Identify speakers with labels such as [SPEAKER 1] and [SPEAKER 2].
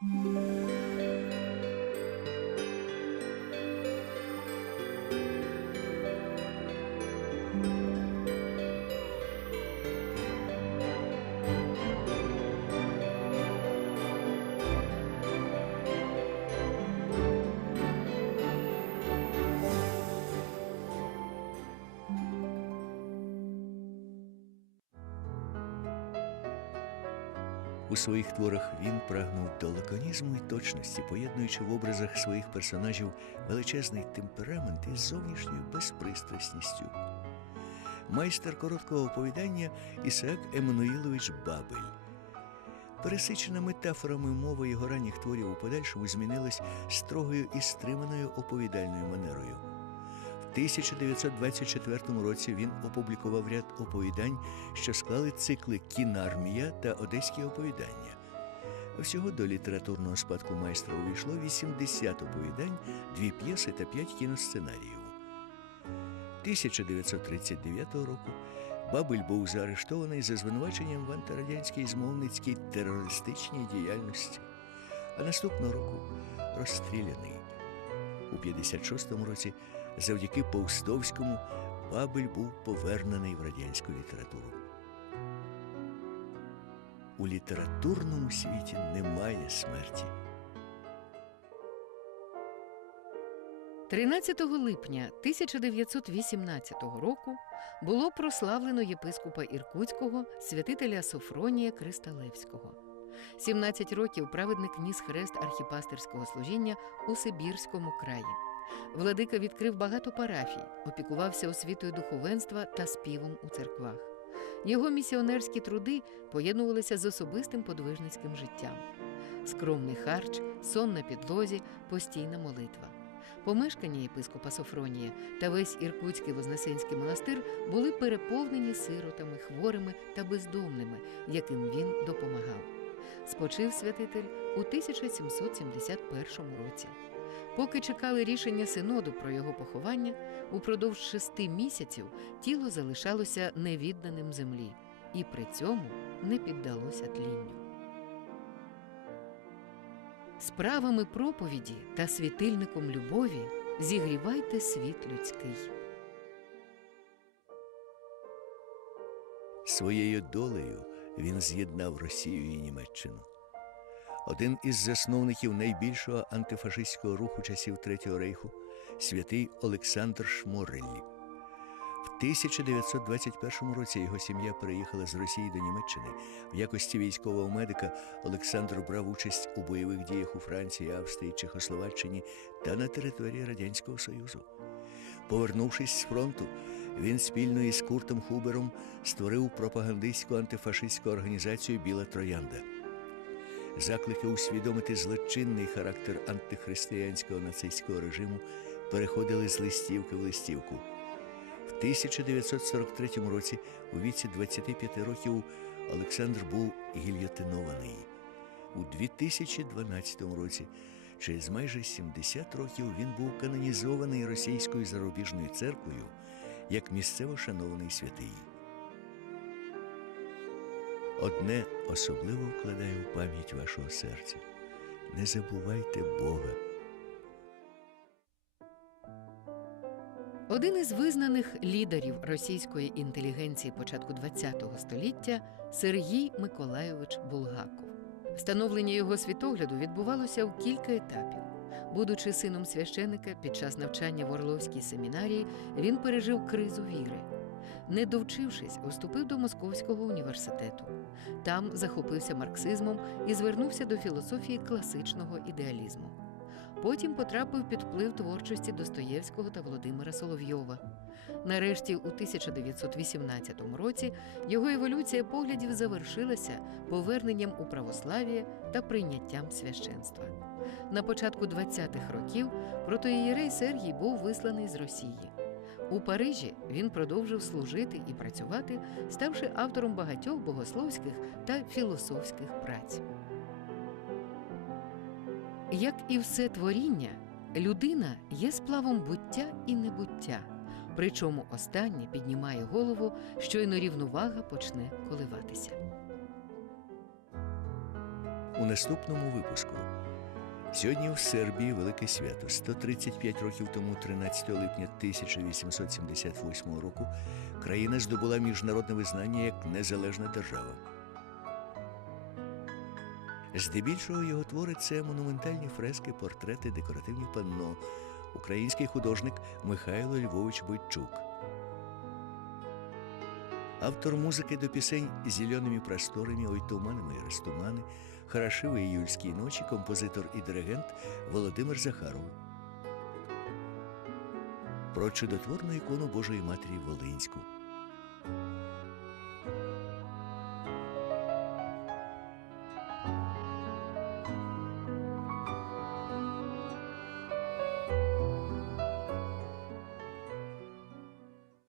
[SPEAKER 1] Música У своїх творах він прагнув до лаконізму і точності, поєднуючи в образах своїх персонажів величезний темперамент із зовнішньою безпристрасністю. Майстер короткого оповідання Ісаак Еммануїлович Бабель. Пересичена метафорами мова його ранніх творів у подальшому змінилась строгою і стриманою оповідальною манерою. В 1924 році він опублікував ряд оповідань, що склали цикли Кінармія та Одеські оповідання. Всього до літературного спадку майстра увійшло 80 оповідань, дві п'єси та п'ять кіносценаріїв. 1939 року Бабель був заарештований за звинуваченням в антирадянській змовницькій терористичній діяльності, а наступного року розстріляний. У 56-му році завдяки Повстовському Бабель був повернений в радянську літературу. У літературному світі немає смерті.
[SPEAKER 2] 13 липня 1918 року було прославлено єпископа Іркутського святителя Софронія Кристалевського. 17 років праведник ніс хрест архіпастерського служіння у Сибірському краї. Владика відкрив багато парафій, опікувався освітою духовенства та співом у церквах. Його місіонерські труди поєднувалися з особистим подвижницьким життям. Скромний харч, сон на підлозі, постійна молитва. Помешкання єпископа Софронія та весь Іркутський Вознесенський монастир були переповнені сиротами, хворими та бездомними, яким він допомагав. Спочив святитель у 1771 році. Поки чекали рішення синоду про його поховання, упродовж шести місяців тіло залишалося невідданим землі, і при цьому не піддалося тлінню. Справами проповіді та світильником любові зігрівайте світ людський.
[SPEAKER 1] Своєю долею він з'єднав Росію і Німеччину. Один із засновників найбільшого антифашистського руху часів Третього рейху святий Олександр Шмореллі. В 1921 році його сім'я переїхала з Росії до Німеччини. В якості військового медика Олександр брав участь у бойових діях у Франції, Австрії, Чехословаччині та на території Радянського Союзу. Повернувшись з фронту, він спільно із Куртом Хубером створив пропагандистську антифашистську організацію Біла Троянда. Заклики усвідомити злочинний характер антихристиянського нацистського режиму переходили з листівки в листівку. В 1943 році, у віці 25 років, Олександр був гільйотинований. У 2012 році, через майже 70 років, він був канонізований російською зарубіжною церквою як місцево шанований святий. Одне особливо вкладає у пам'ять вашого серця. Не забувайте Бога.
[SPEAKER 2] Один із визнаних лідерів російської інтелігенції початку ХХ століття Сергій Миколайович Булгаков. Становлення його світогляду відбувалося в кілька етапів. Будучи сином священика, під час навчання в Орловській семінарії він пережив кризу віри. Не довчившись, вступив до Московського університету. Там захопився марксизмом і звернувся до філософії класичного ідеалізму. Потім потрапив під вплив творчості Достоєвського та Володимира Соловйова. Нарешті, у 1918 році, його еволюція поглядів завершилася поверненням у православ'я та прийняттям священства. На початку 20-х років протоієрей Сергій був висланий з Росії. У Парижі він продовжив служити і працювати, ставши автором багатьох богословських та філософських праць. Як і все творіння, людина є сплавом буття і небуття, причому останнє піднімає голову, щойно рівновага почне коливатися.
[SPEAKER 1] у наступному випуску. Сьогодні в Сербії велике свято. 135 років тому, 13 липня 1878 року, країна здобула міжнародне визнання як незалежна держава. Здебільшого його твори це монументальні фрески, портрети, декоративні панно, український художник Михайло Львович Бойчук. Автор музики до пісень «Зеленими просторами, ой туманами і розтумани, Хорошиві июльские ночі, композитор і диригент Володимир Захаров. Про чудотворну ікону Божої Матері Волинську.